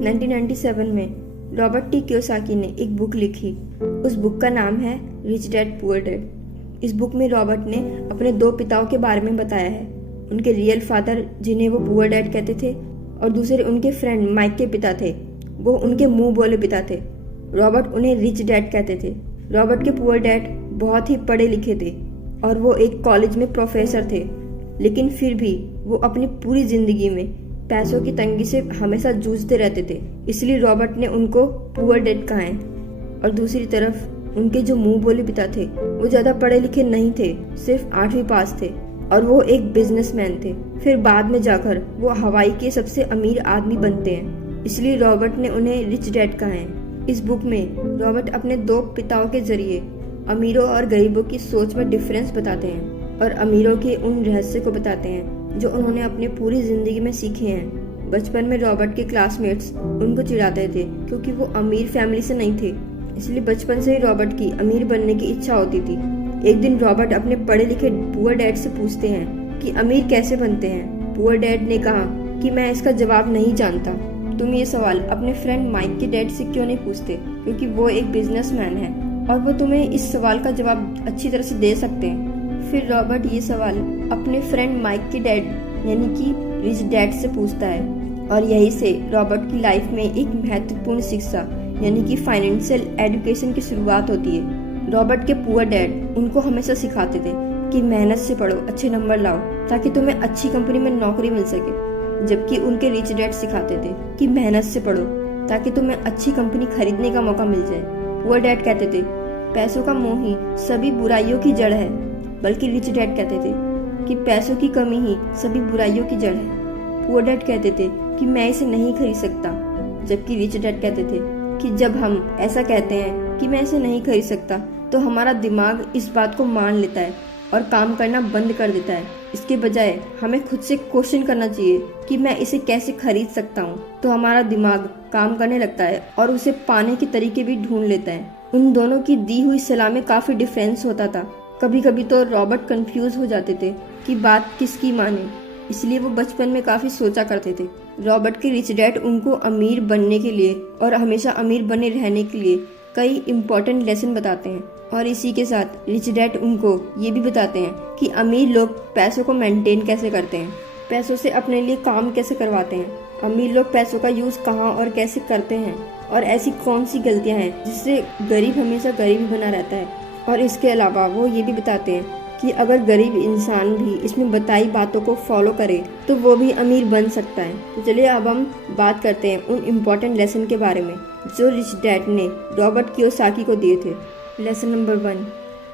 1997 में Robert T Kiyosaki ने एक बुक लिखी। उस बुक का नाम है रिच डैड पुअर डैड। इस बुक में रॉबर्ट ने अपने दो पिताओं के बारे में बताया है, उनके रियल फादर जिन्हें वो पुअर डैड कहते थे और दूसरे उनके फ्रेंड माइक के पिता थे, वो उनके मुंह बोले पिता थे। रॉबर्ट उन्हें रिच डैड कहते थे। रॉबर्ट के पुअर डैड बहुत ही पढ़े लिखे थे और वो एक कॉलेज में प्रोफेसर थे, लेकिन फिर भी वो अपनी पूरी जिंदगी में पैसों की तंगी से हमेशा जूझते रहते थे, इसलिए रॉबर्ट ने उनको पुअर डैड कहा है। और दूसरी तरफ उनके जो मुंह बोले पिता थे वो ज्यादा पढ़े लिखे नहीं थे, सिर्फ 8वीं पास थे और वो एक बिजनेसमैन थे। फिर बाद में जाकर वो हवाई के सबसे अमीर आदमी बनते हैं, इसलिए रॉबर्ट ने उन्हें रिच डैड कहा है। इस बुक में रॉबर्ट अपने दो पिताओं के जरिए अमीरों और गरीबों की सोच में डिफरेंस बताते हैं और अमीरों के उन रहस्य को बताते हैं जो उन्होंने अपनी पूरी जिंदगी में सीखे हैं। बचपन में रॉबर्ट के क्लासमेट्स उनको चिढ़ाते थे क्योंकि वो अमीर फैमिली से नहीं थे, इसलिए बचपन से ही रॉबर्ट की अमीर बनने की इच्छा होती थी। एक दिन रॉबर्ट अपने पढ़े लिखे पुअर डैड से पूछते हैं कि अमीर कैसे बनते हैं। पुअर डैड ने कहा कि मैं इसका जवाब नहीं जानता, तुम ये सवाल अपने फ्रेंड माइक के डैड से क्यों नहीं पूछते, क्योंकि वो एक बिजनेसमैन है और वो तुम्हें इस सवाल का जवाब अच्छी तरह से दे सकते हैं। फिर रॉबर्ट ये सवाल अपने फ्रेंड माइक के डैड यानी कि रिच डैड से पूछता है और यही से रॉबर्ट की लाइफ में एक महत्वपूर्ण शिक्षा यानी कि फाइनेंशियल एजुकेशन की शुरुआत होती है। रॉबर्ट के पुअर डैड उनको हमेशा सिखाते थे कि मेहनत से पढ़ो, अच्छे नंबर लाओ ताकि तुम्हें अच्छी कंपनी में नौकरी मिल सके, जबकि उनके रिच डैड सिखाते थे कि मेहनत से पढ़ो ताकि तुम्हें अच्छी कंपनी खरीदने का मौका मिल जाए। पुअर डैड कहते थे पैसों का मोह ही सभी बुराइयों की जड़ है, बल्कि रिच डैड कहते थे कि पैसों की कमी ही सभी बुराइयों की जड़ है। पुअर डैड कहते थे कि मैं इसे नहीं खरीद सकता, जबकि रिच डैड कहते थे कि जब हम ऐसा कहते हैं कि मैं इसे नहीं खरीद सकता तो हमारा दिमाग इस बात को मान लेता है और काम करना बंद कर देता है। इसके बजाय हमें खुद से क्वेश्चन करना चाहिए कि मैं इसे कैसे खरीद सकता हूँ, तो हमारा दिमाग काम करने लगता है और उसे पाने के तरीके भी ढूंढ लेता है। उन दोनों की दी हुई सलाह में काफी डिफरेंस होता था। कभी कभी तो रॉबर्ट कंफ्यूज हो जाते थे कि बात किसकी माने, इसलिए वो बचपन में काफी सोचा करते थे। रॉबर्ट के रिच डैड उनको अमीर बनने के लिए और हमेशा अमीर बने रहने के लिए कई इम्पोर्टेंट लेसन बताते हैं और इसी के साथ रिच डैड उनको ये भी बताते हैं कि अमीर लोग पैसों को मेंटेन कैसे करते हैं, पैसों से अपने लिए काम कैसे करवाते हैं, अमीर लोग पैसों का यूज कहाँ और कैसे करते हैं और ऐसी कौन सी गलतियां हैं जिससे गरीब हमेशा गरीब ही बना रहता है। और इसके अलावा वो ये भी बताते हैं कि अगर गरीब इंसान भी इसमें बताई बातों को फॉलो करे तो वो भी अमीर बन सकता है। तो चलिए अब हम बात करते हैं उन इम्पोर्टेंट लेसन के बारे में जो रिच डैड ने रॉबर्ट कियोसाकी को दिए थे। लेसन नंबर 1,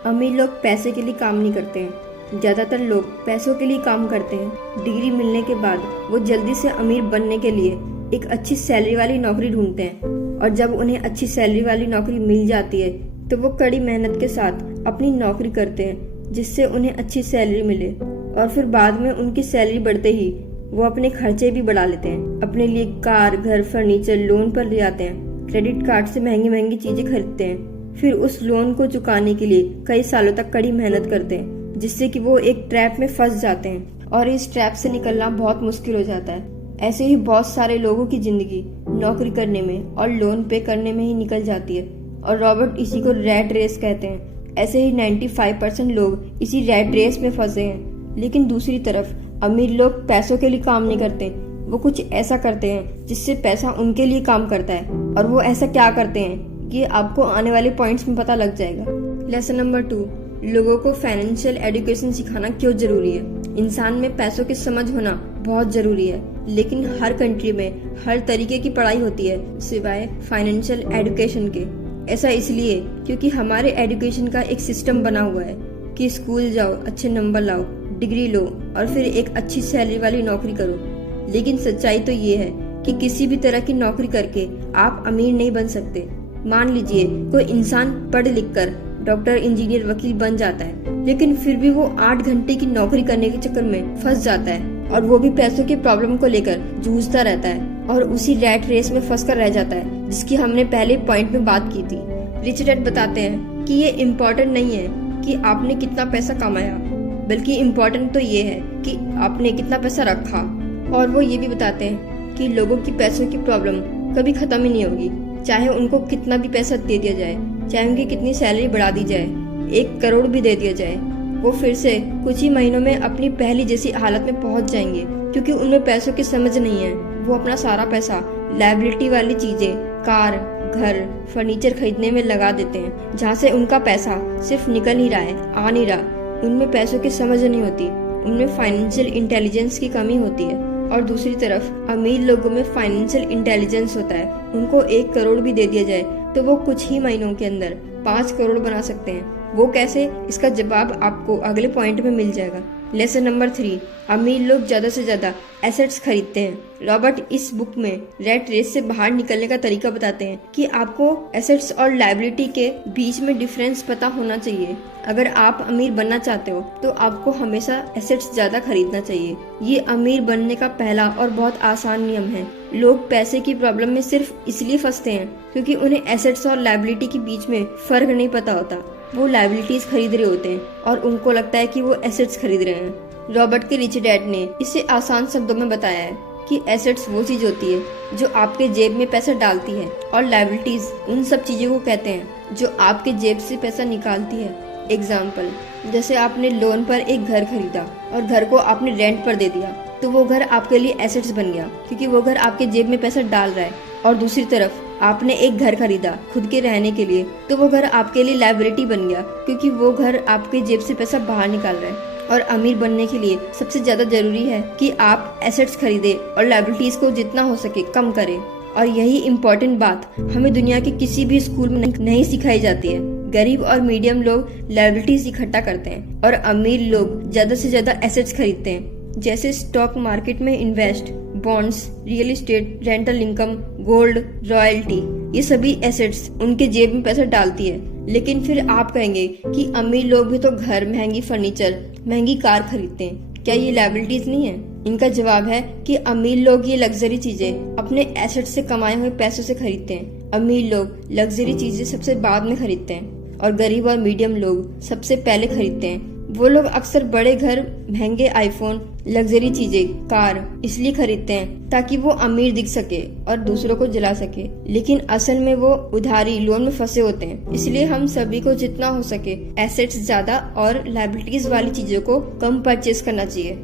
अमीर लोग पैसे के लिए काम नहीं करते हैं, ज्यादातर लोग पैसों के लिए काम करते हैं। डिग्री मिलने के बाद वो जल्दी से अमीर बनने के लिए एक अच्छी सैलरी वाली नौकरी ढूंढते हैं और जब उन्हें अच्छी सैलरी वाली नौकरी मिल जाती है तो वो कड़ी मेहनत के साथ अपनी नौकरी करते हैं जिससे उन्हें अच्छी सैलरी मिले और फिर बाद में उनकी सैलरी बढ़ते ही वो अपने खर्चे भी बढ़ा लेते हैं। अपने लिए कार, घर, फर्नीचर लोन पर ले आते हैं, क्रेडिट कार्ड से महंगी महंगी चीजें खरीदते हैं, फिर उस लोन को चुकाने के लिए कई सालों तक कड़ी मेहनत करते हैं जिससे कि वो एक ट्रैप में फंस जाते हैं और इस ट्रैप से निकलना बहुत मुश्किल हो जाता है। ऐसे ही बहुत सारे लोगों की जिंदगी नौकरी करने में और लोन पे करने में ही निकल जाती है और रॉबर्ट इसी को रैट रेस कहते हैं। ऐसे ही 95% लोग इसी रैट रेस में फंसे हैं। लेकिन दूसरी तरफ अमीर लोग पैसों के लिए काम नहीं करते, वो कुछ ऐसा करते हैं जिससे पैसा उनके लिए काम करता है। और वो ऐसा क्या करते हैं कि आपको आने वाले पॉइंट्स में पता लग जाएगा। लेसन नंबर 2, लोगों को फाइनेंशियल एजुकेशन सिखाना क्यों जरूरी है। इंसान में पैसों की समझ होना बहुत जरूरी है, लेकिन हर कंट्री में हर तरीके की पढ़ाई होती है सिवाय फाइनेंशियल एजुकेशन के। ऐसा इसलिए क्योंकि हमारे एजुकेशन का एक सिस्टम बना हुआ है कि स्कूल जाओ, अच्छे नंबर लाओ, डिग्री लो और फिर एक अच्छी सैलरी वाली नौकरी करो। लेकिन सच्चाई तो ये है कि किसी भी तरह की नौकरी करके आप अमीर नहीं बन सकते। मान लीजिए कोई इंसान पढ़ लिख कर डॉक्टर, इंजीनियर, वकील बन जाता है, लेकिन फिर भी वो 8 घंटे की नौकरी करने के चक्कर में फंस जाता है और वो भी पैसों के प्रॉब्लम को लेकर जूझता रहता है और उसी रैट रेस में फंस कर रह जाता है जिसकी हमने पहले पॉइंट में बात की थी। रिच डैड बताते हैं कि ये इम्पोर्टेंट नहीं है कि आपने कितना पैसा कमाया, बल्कि इम्पोर्टेंट तो ये है कि आपने कितना पैसा रखा। और वो ये भी बताते हैं कि लोगों की पैसों की प्रॉब्लम कभी खत्म ही नहीं होगी। चाहे उनको कितना भी पैसा दे दिया जाए, चाहे उनकी कितनी सैलरी बढ़ा दी जाए, 1 करोड़ भी दे दिया जाए, वो फिर से कुछ ही महीनों में अपनी पहली जैसी हालत में पहुंच जाएंगे, क्योंकि उनमें पैसों की समझ नहीं है। वो अपना सारा पैसा लायबिलिटी वाली चीजें, कार, घर, फर्नीचर खरीदने में लगा देते हैं, जहाँ से उनका पैसा सिर्फ निकल ही रहा है, आ नहीं रहा। उनमें पैसों की समझ नहीं होती, उनमें फाइनेंशियल इंटेलिजेंस की कमी होती है। और दूसरी तरफ अमीर लोगों में फाइनेंशियल इंटेलिजेंस होता है। उनको 1 करोड़ भी दे दिया जाए तो वो कुछ ही महीनों के अंदर 5 करोड़ बना सकते हैं। वो कैसे, इसका जवाब आपको अगले पॉइंट में मिल जाएगा। लेसन नंबर 3, अमीर लोग ज्यादा से ज्यादा एसेट्स खरीदते हैं। रॉबर्ट इस बुक में रेट रेस से बाहर निकलने का तरीका बताते हैं कि आपको एसेट्स और लायबिलिटी के बीच में डिफरेंस पता होना चाहिए। अगर आप अमीर बनना चाहते हो तो आपको हमेशा एसेट्स ज्यादा खरीदना चाहिए। ये अमीर बनने का पहला और बहुत आसान नियम है। लोग पैसे की प्रॉब्लम में सिर्फ इसलिए फंसते हैं क्योंकि उन्हें एसेट्स और लायबिलिटी के बीच में फर्क नहीं पता होता। वो लायबिलिटीज खरीद रहे होते हैं और उनको लगता है कि वो एसेट्स खरीद रहे हैं। रॉबर्ट के रिच डैड ने इसे आसान शब्दों में बताया है कि एसेट्स वो चीज होती है जो आपके जेब में पैसा डालती है, और लायबिलिटीज उन सब चीजों को कहते हैं जो आपके जेब से पैसा निकालती है। एग्जाम्पल, जैसे आपने लोन पर एक घर खरीदा और घर को आपने रेंट पर दे दिया, तो वो घर आपके लिए एसेट्स बन गया क्योंकि वो घर आपके जेब में पैसा डाल रहा है। और दूसरी तरफ आपने एक घर खरीदा खुद के रहने के लिए, तो वो घर आपके लिए लायबिलिटी बन गया क्योंकि वो घर आपके जेब से पैसा बाहर निकाल रहा है। और अमीर बनने के लिए सबसे ज्यादा जरूरी है कि आप एसेट्स खरीदे और लायबिलिटीज को जितना हो सके कम करें। और यही इम्पोर्टेंट बात हमें दुनिया के किसी भी स्कूल में नहीं सिखाई जाती है। गरीब और मीडियम लोग लायबिलिटीज इकट्ठा करते हैं और अमीर लोग ज्यादा से ज्यादा एसेट्स खरीदते हैं, जैसे स्टॉक मार्केट में invest, bonds, real estate, rental income, gold, royalty. ये सभी एसेट्स उनके जेब में पैसा डालती है। लेकिन फिर आप कहेंगे कि अमीर लोग भी तो घर, महंगी फर्नीचर, महंगी कार खरीदते हैं, क्या ये लायबिलिटीज नहीं है? इनका जवाब है कि अमीर लोग ये लग्जरी चीजें अपने एसेट से कमाए हुए पैसों से खरीदते हैं। अमीर लोग लग्जरी चीजें सबसे बाद में खरीदते हैं और गरीब और मीडियम लोग सबसे पहले खरीदते हैं। वो लोग अक्सर बड़े घर, महंगे आईफोन, लग्जरी चीजें, कार इसलिए खरीदते हैं ताकि वो अमीर दिख सके और दूसरों को जला सके, लेकिन असल में वो उधारी, लोन में फंसे होते हैं। इसलिए हम सभी को जितना हो सके एसेट्स ज्यादा और लायबिलिटीज वाली चीजों को कम परचेज करना चाहिए।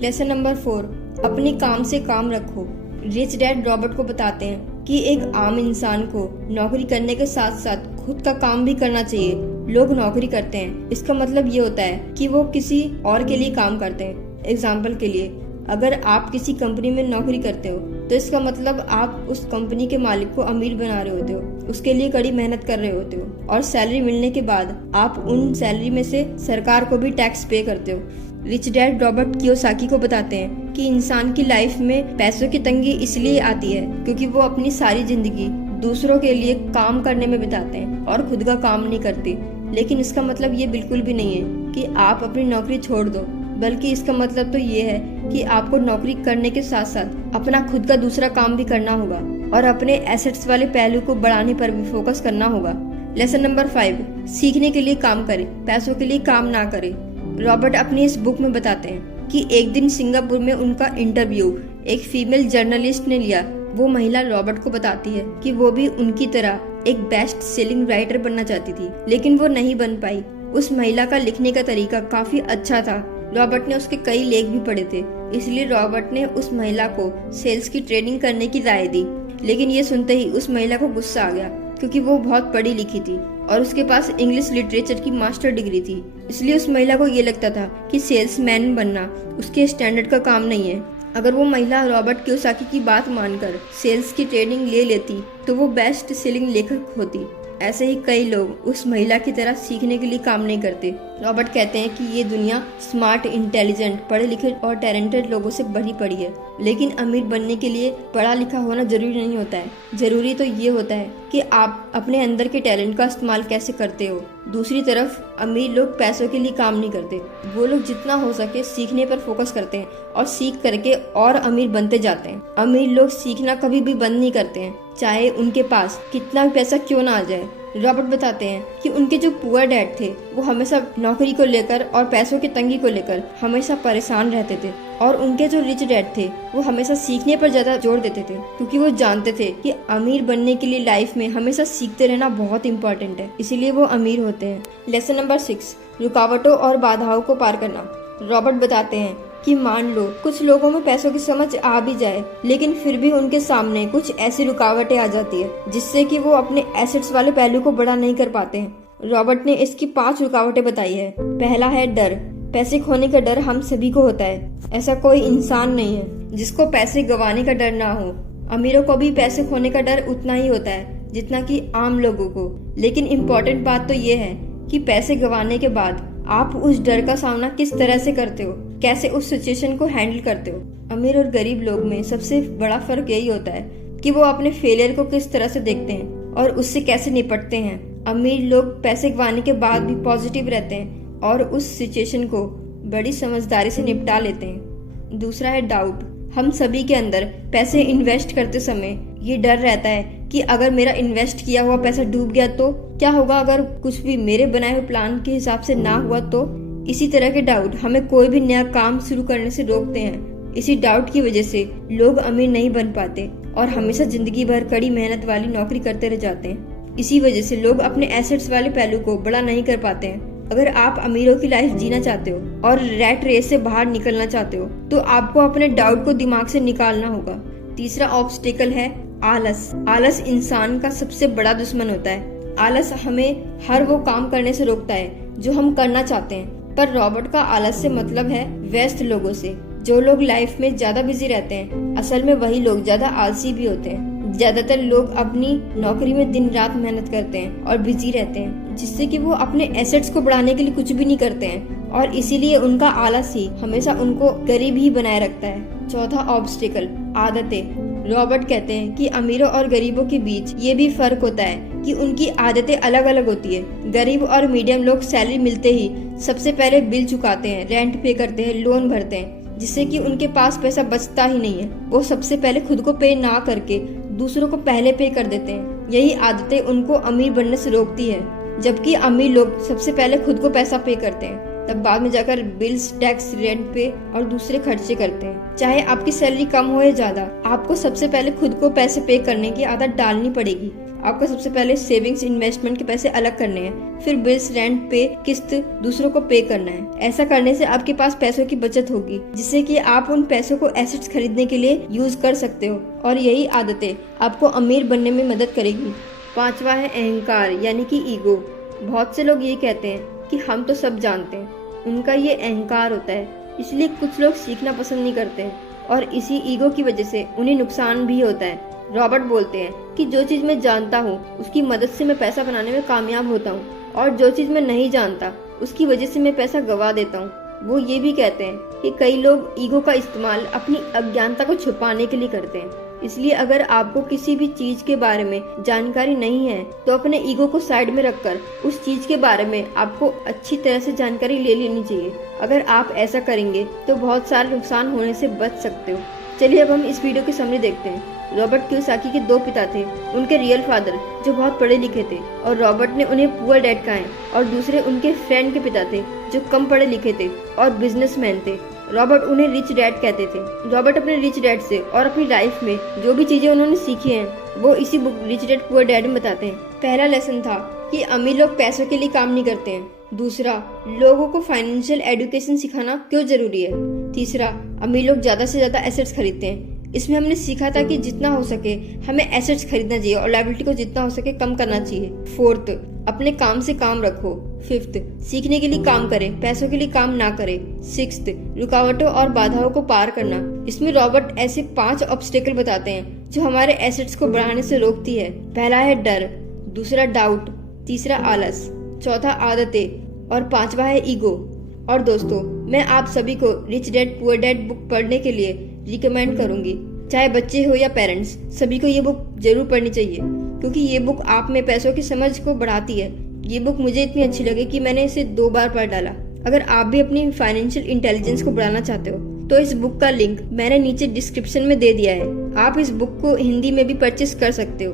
लेसन नंबर 4, अपने काम से काम रखो। रिच डैड रॉबर्ट को बताते हैं कि एक आम इंसान को नौकरी करने के साथ साथ खुद का काम भी करना चाहिए। लोग नौकरी करते हैं, इसका मतलब ये होता है कि वो किसी और के लिए काम करते हैं। एग्जाम्पल के लिए, अगर आप किसी कंपनी में नौकरी करते हो तो इसका मतलब आप उस कंपनी के मालिक को अमीर बना रहे होते हो, उसके लिए कड़ी मेहनत कर रहे होते हो, और सैलरी मिलने के बाद आप उन सैलरी में से सरकार को भी टैक्स पे करते हो। रिच डैड रॉबर्ट कियोसाकी को बताते हैं कि इंसान की लाइफ में पैसों की तंगी इसलिए आती है क्योंकि वो अपनी सारी जिंदगी दूसरों के लिए काम करने में बिताते हैं और खुद का काम नहीं करते। लेकिन इसका मतलब ये बिल्कुल भी नहीं है कि आप अपनी नौकरी छोड़ दो, बल्कि इसका मतलब तो ये है कि आपको नौकरी करने के साथ साथ अपना खुद का दूसरा काम भी करना होगा और अपने एसेट्स वाले पहलू को बढ़ाने पर भी फोकस करना होगा। लेसन नंबर 5, सीखने के लिए काम करें, पैसों के लिए काम ना करें। रॉबर्ट अपनी इस बुक में बताते हैं कि एक दिन सिंगापुर में उनका इंटरव्यू एक फीमेल जर्नलिस्ट ने लिया। वो महिला रॉबर्ट को बताती है कि वो भी उनकी तरह एक बेस्ट सेलिंग राइटर बनना चाहती थी, लेकिन वो नहीं बन पाई। उस महिला का लिखने का तरीका काफी अच्छा था। रॉबर्ट ने उसके कई लेख भी पढ़े थे, इसलिए रॉबर्ट ने उस महिला को सेल्स की ट्रेनिंग करने की राय दी। लेकिन ये सुनते ही उस महिला को गुस्सा आ गया क्योंकि वो बहुत पढ़ी लिखी थी और उसके पास इंग्लिश लिटरेचर की मास्टर डिग्री थी। इसलिए उस महिला को ये लगता था कि सेल्समैन बनना उसके स्टैंडर्ड का काम नहीं है। अगर वो महिला रॉबर्ट कियोसाकी की बात मानकर सेल्स की ट्रेनिंग ले लेती तो वो बेस्ट सेलिंग लेखक होती। ऐसे ही कई लोग उस महिला की तरह सीखने के लिए काम नहीं करते। रॉबर्ट कहते हैं कि ये दुनिया स्मार्ट, इंटेलिजेंट, पढ़े लिखे और टैलेंटेड लोगों से भरी पड़ी है, लेकिन अमीर बनने के लिए पढ़ा लिखा होना जरूरी नहीं होता है। जरूरी तो ये होता है कि आप अपने अंदर के टैलेंट का इस्तेमाल कैसे करते हो। दूसरी तरफ अमीर लोग पैसों के लिए काम नहीं करते, वो लोग जितना हो सके सीखने पर फोकस करते हैं और सीख करके और अमीर बनते जाते हैं। अमीर लोग सीखना कभी भी बंद नहीं करते हैं, चाहे उनके पास कितना भी पैसा क्यों ना आ जाए। रॉबर्ट बताते हैं कि उनके जो पुअर डैड थे वो हमेशा नौकरी को लेकर और पैसों की तंगी को लेकर हमेशा परेशान रहते थे, और उनके जो रिच डैड थे वो हमेशा सीखने पर ज्यादा जोर देते थे, क्योंकि वो जानते थे कि अमीर बनने के लिए लाइफ में हमेशा सीखते रहना बहुत इम्पोर्टेंट है, इसीलिए वो अमीर होते हैं। लेसन नंबर 6, रुकावटों और बाधाओं को पार करना। रॉबर्ट बताते हैं कि मान लो कुछ लोगों में पैसों की समझ आ भी जाए, लेकिन फिर भी उनके सामने कुछ ऐसी रुकावटें आ जाती है जिससे कि वो अपने एसेट्स वाले पहलू को बड़ा नहीं कर पाते हैं। रॉबर्ट ने इसकी 5 रुकावटें बताई है। पहला है डर। पैसे खोने का डर हम सभी को होता है। ऐसा कोई इंसान नहीं है जिसको पैसे गंवाने का डर ना हो। अमीरों को भी पैसे खोने का डर उतना ही होता है जितना कि आम लोगों को। लेकिन इम्पोर्टेंट बात तो ये है कि पैसे गंवाने के बाद आप उस डर का सामना किस तरह से करते हो, कैसे उस सिचुएशन को हैंडल करते हो। अमीर और गरीब लोग में सबसे बड़ा फर्क यही होता है कि वो अपने फेलियर को किस तरह से देखते हैं और उससे कैसे निपटते हैं। अमीर लोग पैसे गंवाने के बाद भी पॉजिटिव रहते हैं और उस सिचुएशन को बड़ी समझदारी से निपटा लेते हैं। दूसरा है डाउट। हम सभी के अंदर पैसे इन्वेस्ट करते समय ये डर रहता है कि अगर मेरा इन्वेस्ट किया हुआ पैसा डूब गया तो क्या होगा, अगर कुछ भी मेरे बनाए हुए प्लान के हिसाब से ना हुआ तो। इसी तरह के डाउट हमें कोई भी नया काम शुरू करने से रोकते हैं। इसी डाउट की वजह से लोग अमीर नहीं बन पाते और हमेशा जिंदगी भर कड़ी मेहनत वाली नौकरी करते रह जाते हैं। इसी वजह से लोग अपने एसेट्स वाले पहलू को बड़ा नहीं कर पाते हैं। अगर आप अमीरों की लाइफ जीना चाहते हो और रैट रेस से बाहर निकलना चाहते हो तो आपको अपने डाउट को दिमाग से निकालना होगा। तीसरा ऑब्स्टेकल है आलस। आलस इंसान का सबसे बड़ा दुश्मन होता है। आलस हमें हर वो काम करने से रोकता है जो हम करना चाहते हैं। पर रॉबर्ट का आलस से मतलब है व्यस्त लोगों से। जो लोग लाइफ में ज्यादा बिजी रहते हैं असल में वही लोग ज्यादा आलसी भी होते हैं। ज्यादातर लोग अपनी नौकरी में दिन रात मेहनत करते हैं और बिजी रहते हैं, जिससे कि वो अपने एसेट्स को बढ़ाने के लिए कुछ भी नहीं करते हैं, और इसीलिए उनका आलस ही हमेशा उनको गरीब ही बनाए रखता है। चौथा ऑब्स्टिकल आदतें। रॉबर्ट कहते हैं कि अमीरों और गरीबों के बीच ये भी फर्क होता है कि उनकी आदतें अलग अलग होती है। गरीब और मीडियम लोग सैलरी मिलते ही सबसे पहले बिल चुकाते हैं, रेंट पे करते हैं, लोन भरते हैं, जिससे कि उनके पास पैसा बचता ही नहीं है। वो सबसे पहले खुद को पे ना करके दूसरों को पहले पे कर देते हैं। यही आदतें उनको अमीर बनने से रोकती है। जबकि अमीर लोग सबसे पहले खुद को पैसा पे करते हैं, तब बाद में जाकर बिल्स, टैक्स, रेंट पे और दूसरे खर्चे करते हैं। चाहे आपकी सैलरी कम हो या ज्यादा, आपको सबसे पहले खुद को पैसे पे करने की आदत डालनी पड़ेगी। आपको सबसे पहले सेविंग्स, इन्वेस्टमेंट के पैसे अलग करने हैं, फिर बिल्स, रेंट पे, किस्त दूसरों को पे करना है। ऐसा करने से आपके पास पैसों की बचत होगी, जिससे कि आप उन पैसों को एसेट्स खरीदने के लिए यूज कर सकते हो, और यही आदतें आपको अमीर बनने में मदद करेगी। पांचवा है अहंकार यानी कि ईगो। बहुत से लोग ये कहते हैं कि हम तो सब जानते हैं। उनका ये अहंकार होता है, इसलिए कुछ लोग सीखना पसंद नहीं करते हैं और इसी ईगो की वजह से उन्हें नुकसान भी होता है। रॉबर्ट बोलते हैं कि जो चीज मैं जानता हूँ उसकी मदद से मैं पैसा बनाने में कामयाब होता हूँ, और जो चीज मैं नहीं जानता उसकी वजह से मैं पैसा गवा देता हूँ। वो ये भी कहते हैं कि कई लोग ईगो का इस्तेमाल अपनी अज्ञानता को छुपाने के लिए करते हैं। इसलिए अगर आपको किसी भी चीज के बारे में जानकारी नहीं है तो अपने ईगो को साइड में रखकर उस चीज के बारे में आपको अच्छी तरह से जानकारी ले लेनी चाहिए। अगर आप ऐसा करेंगे तो बहुत सारे नुकसान होने से बच सकते हो। चलिए अब हम इस वीडियो की समरी देखते हैं। रॉबर्ट कियोसाकी के 2 पिता थे। उनके रियल फादर जो बहुत पढ़े लिखे थे और रॉबर्ट ने उन्हें पुअर डैड कहा है, और दूसरे उनके फ्रेंड के पिता थे जो कम पढ़े लिखे थे और बिजनेसमैन थे। रॉबर्ट उन्हें रिच डैड कहते थे। रॉबर्ट अपने रिच डैड से और अपनी लाइफ में जो भी चीजें उन्होंने सीखी हैं वो इसी book rich dad poor dad में बताते हैं। पहला लेसन था कि अमीर लोग पैसों के लिए काम नहीं करते हैं। दूसरा, लोगों को फाइनेंशियल एजुकेशन सिखाना क्यों जरूरी है। तीसरा, अमीर लोग ज्यादा से ज्यादा एसेट्स खरीदते हैं। इसमें हमने सीखा था कि जितना हो सके हमें एसेट्स खरीदना चाहिए और लायबिलिटी को जितना हो सके कम करना चाहिए। फोर्थ, अपने काम से काम रखो। फिफ्थ, सीखने के लिए काम करें, पैसों के लिए काम ना करें। सिक्स्थ, रुकावटों और बाधाओं को पार करना। इसमें रॉबर्ट ऐसे 5 ऑब्स्टेकल बताते हैं जो हमारे एसेट्स को बढ़ाने से रोकती है। पहला है डर, दूसरा डाउट, तीसरा आलस, चौथा आदतें और 5वां है ईगो। और दोस्तों, मैं आप सभी को rich dad poor dad book पढ़ने के लिए रिकमेंड करूंगी। चाहे बच्चे हो या पेरेंट्स, सभी को ये बुक जरूर पढ़नी चाहिए, क्योंकि ये बुक आप में पैसों की समझ को बढ़ाती है। ये बुक मुझे इतनी अच्छी लगी कि मैंने इसे 2 बार पढ़ डाला। अगर आप भी अपनी फाइनेंशियल इंटेलिजेंस को बढ़ाना चाहते हो तो इस बुक का लिंक मैंने नीचे डिस्क्रिप्शन में दे दिया है। आप इस बुक को हिंदी में भी परचेस कर सकते हो।